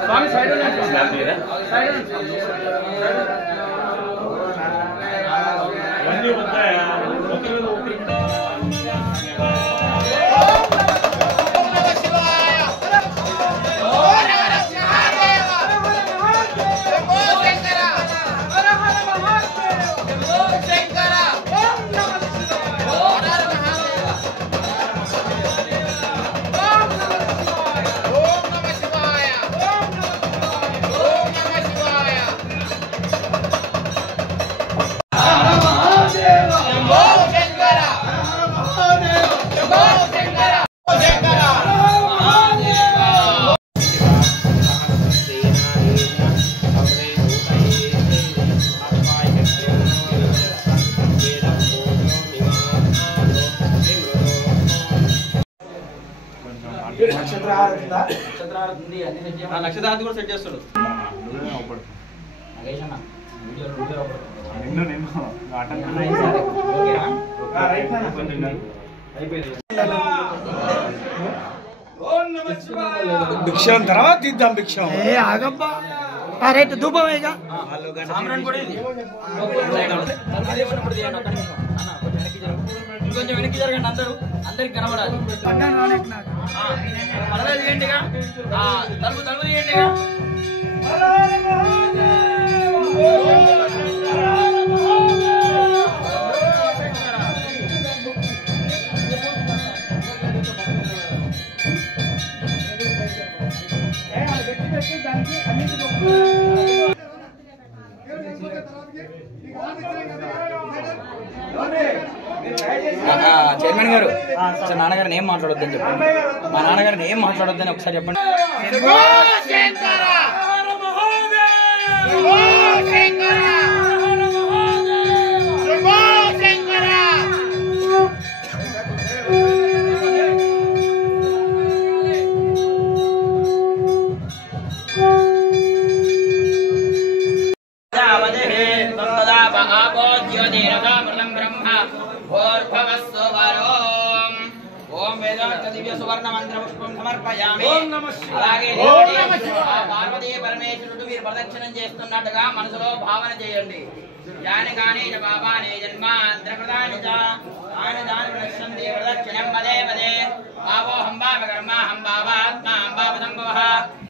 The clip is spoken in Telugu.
स्वामी साइड में स्नैप दिया साइड में वन्नी होता है నక్షత్రాలు కూడా సెట్ చేస్తాడు భిక్షం తర్వాత తీద్దాం భిక్షం ఆగబ్బా రైట్ ధూపమేగా కొంచెం వెనక్కి జరగండి అందరూ అందరికి కనబడాలి పర్లేదు తీయండిగా తలుపు తీయండిగా చైర్మన్ గారు నాన్నగారిని ఏం మాట్లాడొద్దని చెప్పండి మా నాన్నగారిని ఏం మాట్లాడొద్దని ఒకసారి చెప్పండి పార్వతీ పరమేశ్వరుడు మీరు ప్రదక్షిణం చేస్తున్నట్టుగా మనసులో భావన చేయండి. యాని కాని పాపాని జన్మాంతరకృతాని తాని దాని ప్రదక్షిణం పదే పదే ఆవో హంబావ కర్మ హంబావా